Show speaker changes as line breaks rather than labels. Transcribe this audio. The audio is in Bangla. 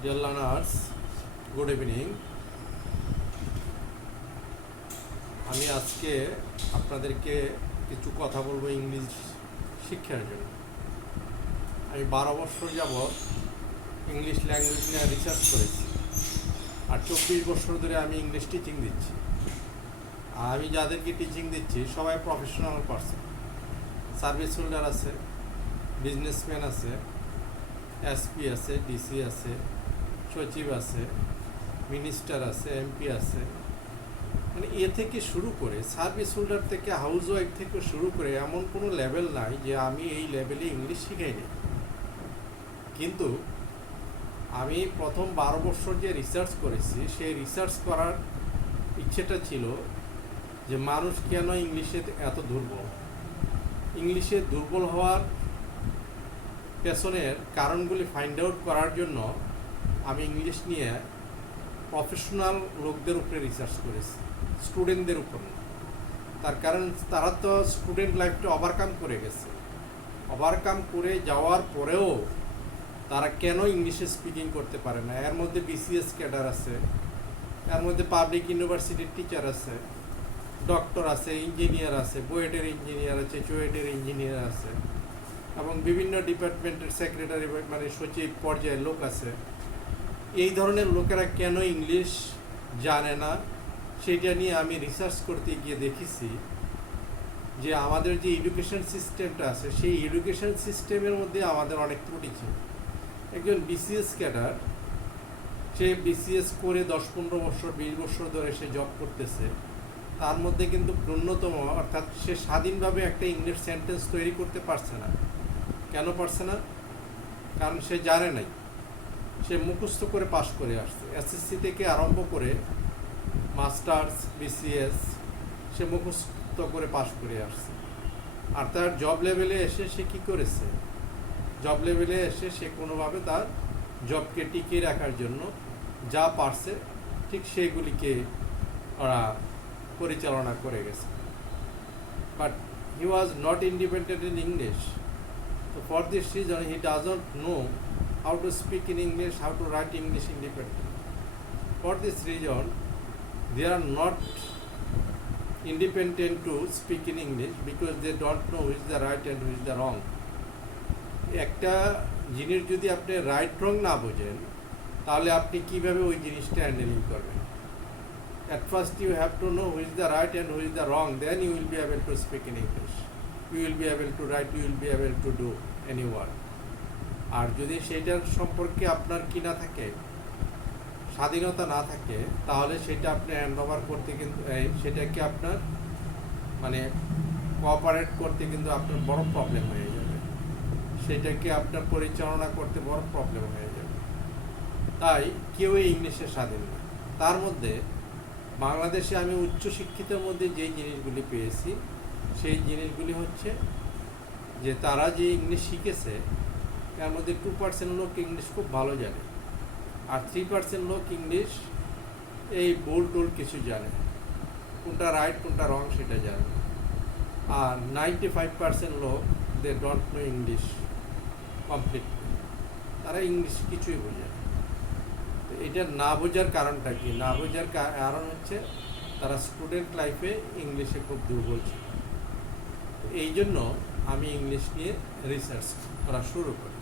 ডিয়ার লার্নার্স গুড ইভিনিং আমি আজকে আপনাদেরকে কিছু কথা বলব ইংলিশ শিক্ষার জন্য। আমি বারো বছর যাবৎ ইংলিশ ল্যাঙ্গুয়েজ নিয়ে রিসার্চ করেছি আর চব্বিশ বছর ধরে আমি ইংলিশ টিচিং দিচ্ছি। আর আমি যাদেরকে টিচিং দিচ্ছি, সবাই প্রফেশনাল পার্সন সার্ভিস হোল্ডার আছে বিজনেসম্যান আছে এসপি আছে ডিসি আছে সচিব আছে মিনিস্টার আছে এমপি আছে। মানে এ থেকে শুরু করে সার্ভিস হোল্ডার থেকে হাউস ওয়াইফ থেকে শুরু করে এমন কোনো লেভেল নাই যে আমি এই লেভেলে ইংলিশ শিখাইনি কিন্তু আমি প্রথম বারো বছর যে রিসার্চ করেছি, সেই রিসার্চ করার ইচ্ছেটা ছিল যে মানুষ কেন ইংলিশে এত দুর্বল? ইংলিশে দুর্বল হওয়ার পেছনের কারণগুলি ফাইন্ড আউট করার জন্য আমি ইংলিশ নিয়ে প্রফেশনাল লোকদের উপরে রিসার্চ করেছি স্টুডেন্টদের উপর তার কারণ তারা তো স্টুডেন্ট লাইফটা ওভারকাম করে গেছে। ওভারকাম করে যাওয়ার পরেও তারা কেন ইংলিশে স্পিকিং করতে পারে না? এর মধ্যে বিসিএস ক্যাডার আছে, এর মধ্যে পাবলিক ইউনিভার্সিটির টিচার আছে ডক্টর আছে ইঞ্জিনিয়ার আছে বুয়েটের ইঞ্জিনিয়ার আছে, চুয়েটের ইঞ্জিনিয়ার আছে, এবং বিভিন্ন ডিপার্টমেন্টের সেক্রেটারি মানে সচিব পর্যায়ের লোক আছে। এই ধরনের লোকেরা কেন ইংলিশ জানে না? সেটা নিয়ে আমি রিসার্চ করতে গিয়ে দেখেছি যে আমাদের যে এডুকেশন সিস্টেমটা আছে, সেই এডুকেশন সিস্টেমের মধ্যে আমাদের অনেক ত্রুটি ছিল। একজন বিসিএস ক্যাডার সে বিসিএস করে দশ পনেরো বছর, বিশ বছর ধরে সে জব করতেছে। তার মধ্যে কিন্তু ন্যূনতম, অর্থাৎ সে স্বাধীনভাবে একটা ইংলিশ সেন্টেন্স তৈরি করতে পারছে না। কেন পারছে না? কারণ সে জানে নাই। সে মুখস্থ করে পাশ করে আসছে। এসএসসি থেকে আরম্ভ করে মাস্টার্স বিসিএস সে মুখস্থ করে পাশ করে আসছে। আর তার জব লেভেলে এসে সে কি করেছে? জব লেভেলে এসে সে কোনোভাবে তার জবকে টিকিয়ে রাখার জন্য যা পারছে ঠিক সেগুলিকে ওরা পরিচালনা করে গেছে। But he was not independent in English So for this reason, he doesn't know how to speak in English, how to write English independently. For this reason, they are not independent to speak in English because they don't know which is the right and which is the wrong. একটা জিনিস যদি আপনি রাইট রং না বোঝেন তাহলে আপনি কীভাবে ওই জিনিসটা হ্যান্ডেলিং করবেন you have to know who is the right and who is the wrong then you will be able to speak in english you will be able to write you will be able to do any work আর যদি সেটার সম্পর্কে আপনার কি না থাকে, স্বাধীনতা না থাকে, তাহলে সেটা আপনি হ্যান্ড ওভার করতে কিন্তু সেটাকে আপনার মানে কোঅপারেট করতে কিন্তু আপনার বড় প্রবলেম হয়ে যাবে। সেটাকে আপনার পরিচালনা করতে বড় প্রবলেম হয়ে যাবে। তাই কেউই ইংলিশে স্বাধীন না। তার মধ্যে বাংলাদেশে আমি উচ্চশিক্ষিতের মধ্যে যেই জিনিসগুলি পেয়েছি, সেই জিনিসগুলি হচ্ছে যে তারা যে ইংলিশ শিখেছে তার মধ্যে টু পার্সেন্ট লোক ইংলিশ খুব ভালো জানে। আর থ্রি পার্সেন্ট লোক ইংলিশ এই বোল টোল কিছু জানে কোনটা রাইট কোনটা রং সেটা জানে আর নাইনটি ফাইভ পার্সেন্ট লোক they don't know English complete তারা ইংলিশ কিছুই বোঝে তো এটা না বোঝার কারণটা কি? না বোঝার কারণ হচ্ছে তারা স্টুডেন্ট লাইফে ইংলিশে খুব দুর্বল ছিল। এই জন্য আমি ইংলিশ নিয়ে রিসার্চ করা শুরু করি।